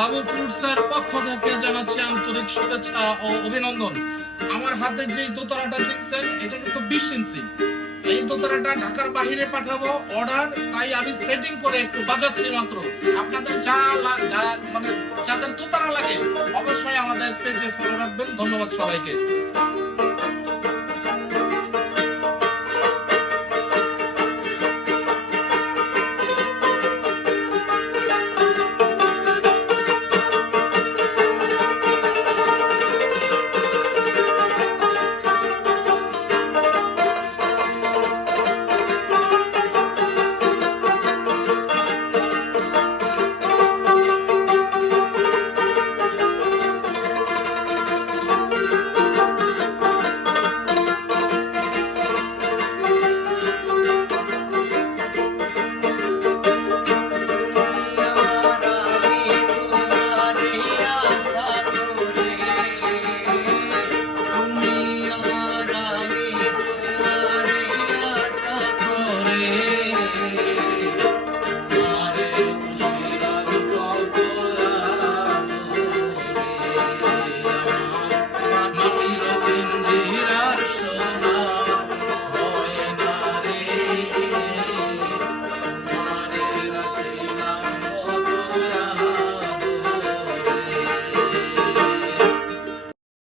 লাবু ফ্রুটসের পক্ষ থেকে জানাচ্ছি আন্তরিক শুভেচ্ছা ও অভিনন্দন। আমার হাতে যে দোতারাটা দেখছেন এটা কিন্তু 20 ইঞ্চি। এই দোতারাটা ঢাকার বাইরে পাঠাবো অর্ডার, তাই আমি সেটিং করে একটু বাজাচ্ছি মাত্র। আপনাদের মানে যাদের দোতারা লাগে অবশ্যই আমাদের পেজে ফলো রাখবেন। ধন্যবাদ সবাইকে।